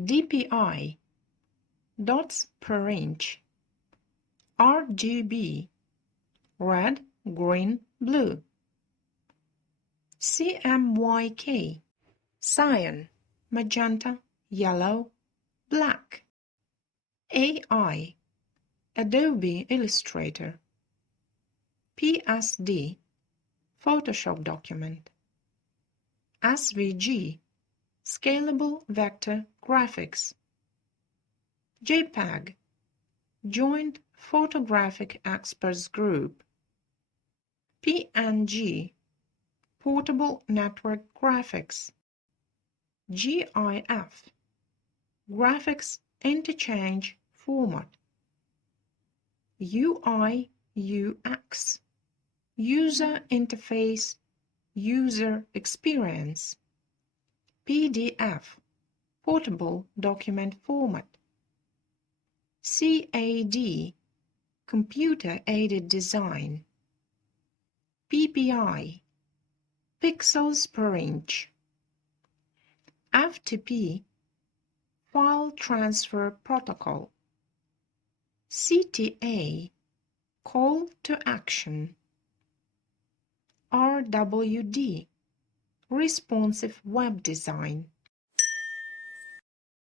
DPI, dots per inch, RGB, red, green, blue, CMYK, cyan, magenta, yellow, black, AI, Adobe Illustrator, PSD, Photoshop document, SVG, Scalable Vector Graphics, JPEG, Joint Photographic Experts Group, PNG, Portable Network Graphics, GIF, Graphics Interchange Format, UI UX, User Interface, User Experience, PDF, Portable Document Format, CAD, Computer-Aided Design, PPI, Pixels per inch, FTP, File Transfer Protocol, CTA, Call to Action, RWD, Responsive Web Design,